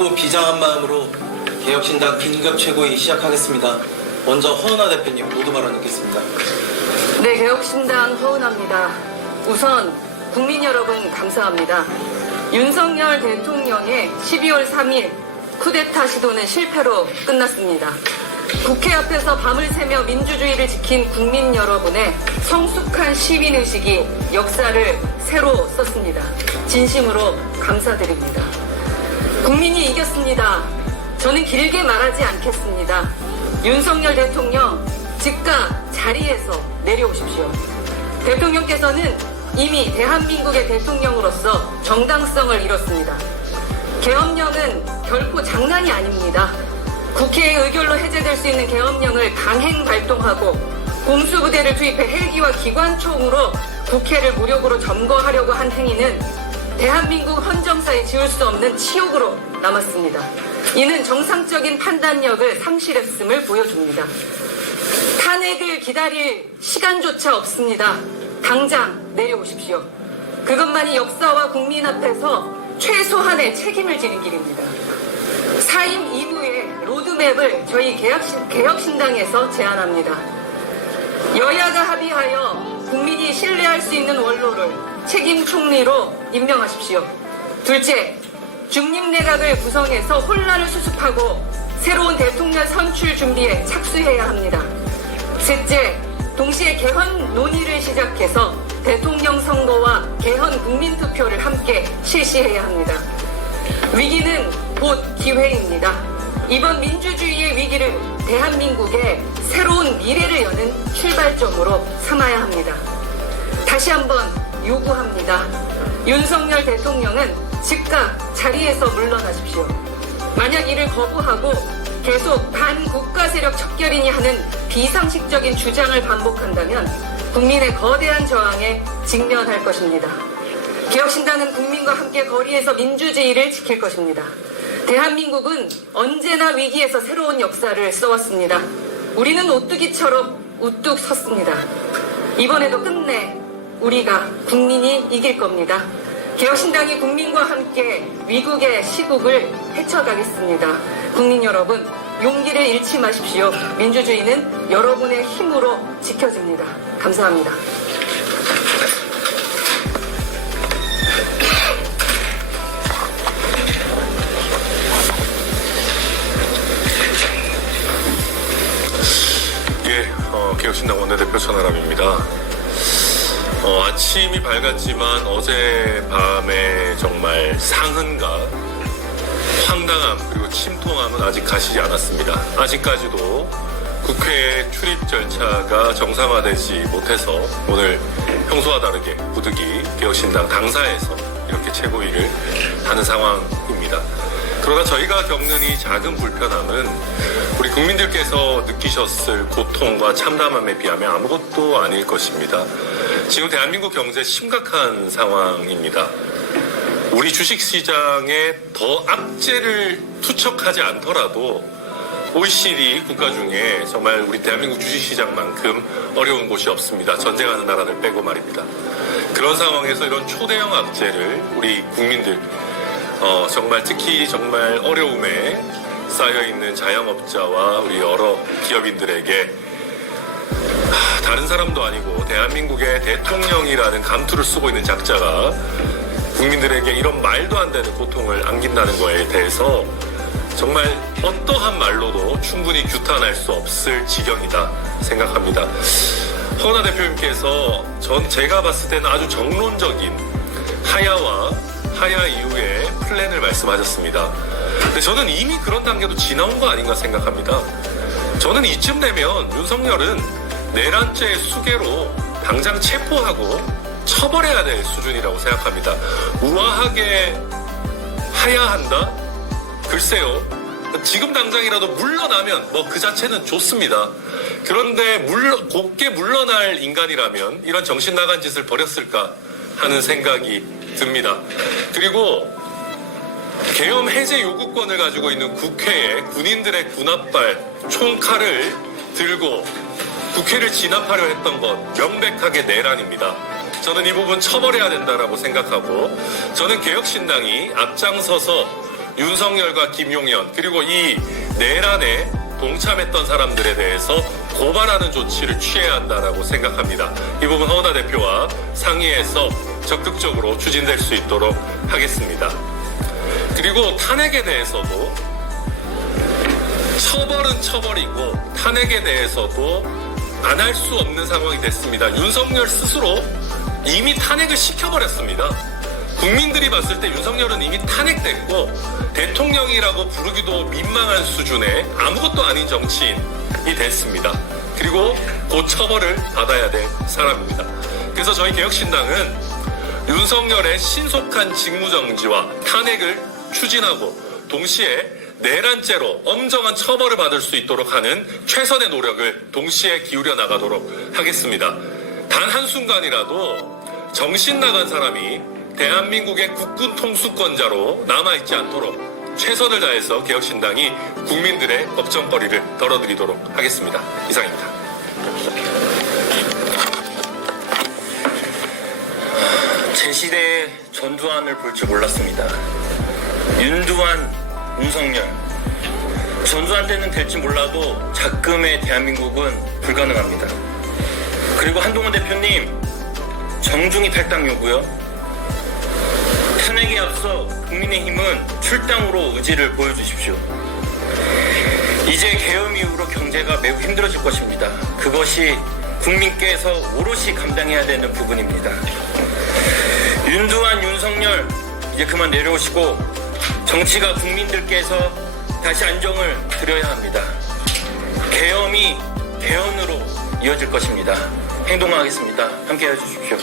무겁고 비장한 마음으로 개혁신당 긴급 최고위 시작하겠습니다. 먼저 허은하 대표님 모두 발언 듣겠습니다. 네, 개혁신당 허은하입니다. 우선 국민 여러분 감사합니다. 윤석열 대통령의 12월 3일 쿠데타 시도는 실패로 끝났습니다. 국회 앞에서 밤을 새며 민주주의를 지킨 국민 여러분의 성숙한 시민의식이 역사를 새로 썼습니다. 진심으로 감사드립니다. 국민이 이겼습니다. 저는 길게 말하지 않겠습니다. 윤석열 대통령 즉각 자리에서 내려오십시오. 대통령께서는 이미 대한민국의 대통령으로서 정당성을 잃었습니다. 계엄령은 결코 장난이 아닙니다. 국회의 의결로 해제될 수 있는 계엄령을 강행 발동하고 공수부대를 투입해 헬기와 기관총으로 국회를 무력으로 점거하려고 한 행위는 대한민국 헌정사에 지울 수 없는 치욕으로 남았습니다. 이는 정상적인 판단력을 상실했음을 보여줍니다. 탄핵을 기다릴 시간조차 없습니다. 당장 내려오십시오. 그것만이 역사와 국민 앞에서 최소한의 책임을 지는 길입니다. 사임 이후의 로드맵을 저희 개혁신당에서 제안합니다. 여야가 합의하여 국민이 신뢰할 수 있는 원로를 책임 총리로 임명하십시오. 둘째, 중립내각을 구성해서 혼란을 수습하고 새로운 대통령 선출 준비에 착수해야 합니다. 셋째, 동시에 개헌 논의를 시작해서 대통령 선거와 개헌 국민투표를 함께 실시해야 합니다. 위기는 곧 기회입니다. 이번 민주주의의 위기를 대한민국의 새로운 미래를 여는 출발점으로 삼아야 합니다. 다시 한번 요구합니다. 윤석열 대통령은 즉각 자리에서 물러나십시오. 만약 이를 거부하고 계속 반국가 세력 척결이니 하는 비상식적인 주장을 반복한다면 국민의 거대한 저항에 직면할 것입니다. 개혁신당은 국민과 함께 거리에서 민주주의를 지킬 것입니다. 대한민국은 언제나 위기에서 새로운 역사를 써왔습니다. 우리는 오뚜기처럼 우뚝 섰습니다. 이번에도 끝내 우리가 국민이 이길 겁니다. 개혁신당이 국민과 함께 위국의 시국을 헤쳐가겠습니다. 국민 여러분, 용기를 잃지 마십시오. 민주주의는 여러분의 힘으로 지켜집니다. 감사합니다. 개혁신당 원내대표 천하람입니다. 아침이 밝았지만 어제 밤에 정말 상흔과 황당함 그리고 침통함은 아직 가시지 않았습니다. 아직까지도 국회 출입 절차가 정상화되지 못해서 오늘 평소와 다르게 부득이 개혁신당 당사에서 이렇게 최고위를 하는 상황입니다. 그러나 저희가 겪는 이 작은 불편함은 우리 국민들께서 느끼셨을 고통과 참담함에 비하면 아무것도 아닐 것입니다. 지금 대한민국 경제 심각한 상황입니다. 우리 주식시장에 더 악재를 투척하지 않더라도 OECD 국가 중에 정말 우리 대한민국 주식시장만큼 어려운 곳이 없습니다. 전쟁하는 나라들 빼고 말입니다. 그런 상황에서 이런 초대형 악재를 우리 국민들 정말 특히 정말 어려움에 쌓여있는 자영업자와 우리 여러 기업인들에게 다른 사람도 아니고 대한민국의 대통령이라는 감투를 쓰고 있는 작자가 국민들에게 이런 말도 안 되는 고통을 안긴다는 거에 대해서 정말 어떠한 말로도 충분히 규탄할 수 없을 지경이다 생각합니다. 허은하 대표님께서 제가 봤을 때는 아주 정론적인 하야 이후에 플랜을 말씀하셨습니다. 근데 저는 이미 그런 단계도 지나온 거 아닌가 생각합니다. 저는 이쯤 되면 윤석열은 내란죄 수괴로 당장 체포하고 처벌해야 될 수준이라고 생각합니다. 우아하게 하야한다? 글쎄요. 지금 당장이라도 물러나면 그 자체는 좋습니다. 그런데 곱게 물러날 인간이라면 이런 정신 나간 짓을 벌였을까 하는 생각이 듭니다. 그리고 계엄 해제 요구권을 가지고 있는 국회에 군인들의 군합발, 총칼을 들고 국회를 진압하려 했던 것 명백하게 내란입니다. 저는 이 부분 처벌해야 된다라고 생각하고 저는 개혁신당이 앞장서서 윤석열과 김용현 그리고 이 내란에 동참했던 사람들에 대해서 고발하는 조치를 취해야 한다라고 생각합니다. 이 부분 허은하 대표와 상의해서 적극적으로 추진될 수 있도록 하겠습니다. 그리고 탄핵에 대해서도 처벌은 처벌이고 탄핵에 대해서도 안 할 수 없는 상황이 됐습니다. 윤석열 스스로 이미 탄핵을 시켜버렸습니다. 국민들이 봤을 때 윤석열은 이미 탄핵됐고 대통령이라고 부르기도 민망한 수준의 아무것도 아닌 정치인이 됐습니다. 그리고 그 처벌을 받아야 될 사람입니다. 그래서 저희 개혁신당은 윤석열의 신속한 직무정지와 탄핵을 추진하고 동시에 내란죄로 엄정한 처벌을 받을 수 있도록 하는 최선의 노력을 동시에 기울여 나가도록 하겠습니다. 단 한순간이라도 정신 나간 사람이 대한민국의 국군 통수권자로 남아있지 않도록 최선을 다해서 개혁신당이 국민들의 걱정거리를 덜어드리도록 하겠습니다. 이상입니다. 제 시대에 전두환을 볼 줄 몰랐습니다. 윤두환, 윤석열. 전두환 때는 될지 몰라도 작금의 대한민국은 불가능합니다. 그리고 한동훈 대표님, 정중히 탈당 요구요. 탄핵에 앞서 국민의힘은 출당으로 의지를 보여주십시오. 이제 계엄 이후로 경제가 매우 힘들어질 것입니다. 그것이 국민께서 오롯이 감당해야 되는 부분입니다. 윤두환, 윤석열 이제 그만 내려오시고 정치가 국민들께서 다시 안정을 드려야 합니다. 계엄이 개헌으로 이어질 것입니다. 행동하겠습니다. 함께해 주십시오.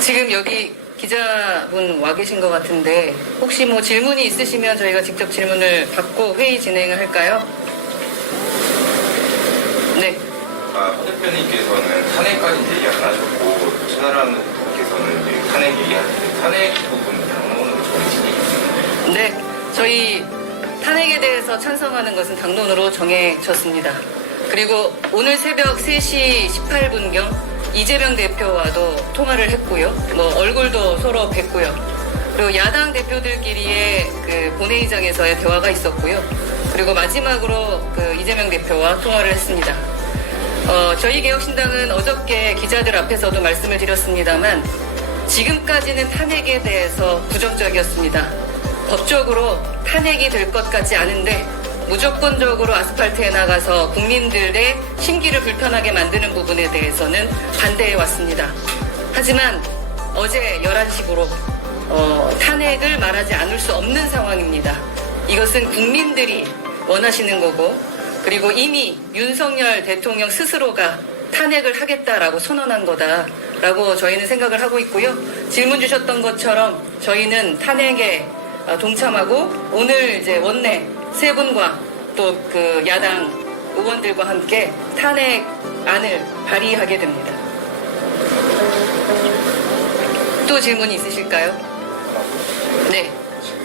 지금 여기 기자분 와 계신 것 같은데 혹시 뭐 질문이 있으시면 저희가 직접 질문을 받고 회의 진행을 할까요? 네. 허 대표님께서는 탄핵까지 얘기 안 하셨고 천하람 대표께서는 탄핵 얘기할 때 탄핵 부분 당론으로 정해지니 네. 저희 탄핵에 대해서 찬성하는 것은 당론으로 정해졌습니다. 그리고 오늘 새벽 3시 18분경 이재명 대표와도 통화를 했고요. 뭐 얼굴도 서로 뵀고요. 그리고 야당 대표들끼리의 그 본회의장에서의 대화가 있었고요. 그리고 마지막으로 그 이재명 대표와 통화를 했습니다. 저희 개혁신당은 어저께 기자들 앞에서도 말씀을 드렸습니다만 지금까지는 탄핵에 대해서 부정적이었습니다. 법적으로 탄핵이 될 것 같지 않은데 무조건적으로 아스팔트에 나가서 국민들의 심기를 불편하게 만드는 부분에 대해서는 반대해 왔습니다. 하지만 어제 11시부로 탄핵을 말하지 않을 수 없는 상황입니다. 이것은 국민들이 원하시는 거고 그리고 이미 윤석열 대통령 스스로가 탄핵을 하겠다라고 선언한 거다라고 저희는 생각을 하고 있고요. 질문 주셨던 것처럼 저희는 탄핵에 동참하고 오늘 이제 원내 세 분과 또 그 야당 의원들과 함께 탄핵안을 발의하게 됩니다. 또 질문이 있으실까요? 네. 지금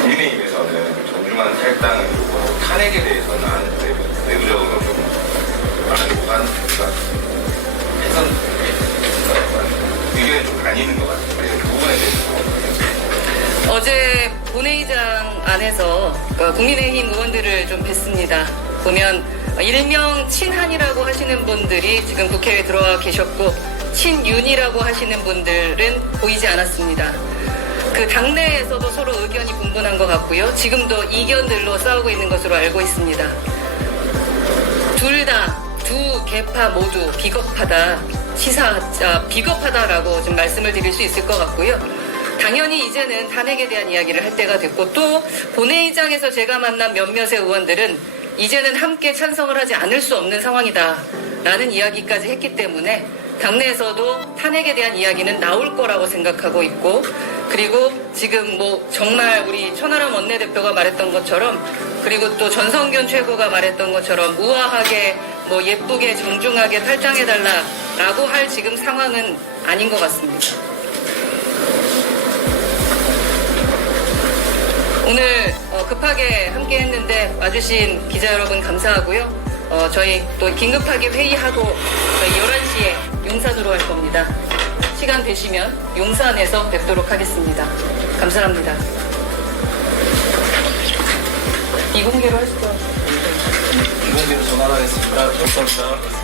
국민의힘에서는 정중한 탈당을 요구하고 탄핵에 대해서는 내부적으로 좀 말하려고 하는 해선 의견이 좀 갈리는 것 같은데 그 부분에 대해서 어제 본회의장 안에서 국민의힘 의원들을 좀 뵀습니다. 보면 일명 친한이라고 하시는 분들이 지금 국회에 들어와 계셨고 친윤이라고 하시는 분들은 보이지 않았습니다. 그 당내에서도 서로 의견이 분분한 것 같고요. 지금도 이견들로 싸우고 있는 것으로 알고 있습니다. 두 계파 모두 비겁하다, 비겁하다라고 좀 말씀을 드릴 수 있을 것 같고요. 당연히 이제는 탄핵에 대한 이야기를 할 때가 됐고 또 본회의장에서 제가 만난 몇몇의 의원들은 이제는 함께 찬성을 하지 않을 수 없는 상황이다라는 이야기까지 했기 때문에 당내에서도 탄핵에 대한 이야기는 나올 거라고 생각하고 있고 그리고 지금 뭐 정말 우리 천하람 원내대표가 말했던 것처럼 그리고 또 전성균 최고가 말했던 것처럼 우아하게 뭐 예쁘게 정중하게 탈당해달라라고 할 지금 상황은 아닌 것 같습니다. 오늘 급하게 함께 했는데 와주신 기자 여러분 감사하고요. 저희 또 긴급하게 회의하고 저희 11시에 용산으로 갈 겁니다. 시간 되시면 용산에서 뵙도록 하겠습니다. 감사합니다. 비공개로 하시죠. 이공개로 전환하겠습니다. 감사합니다.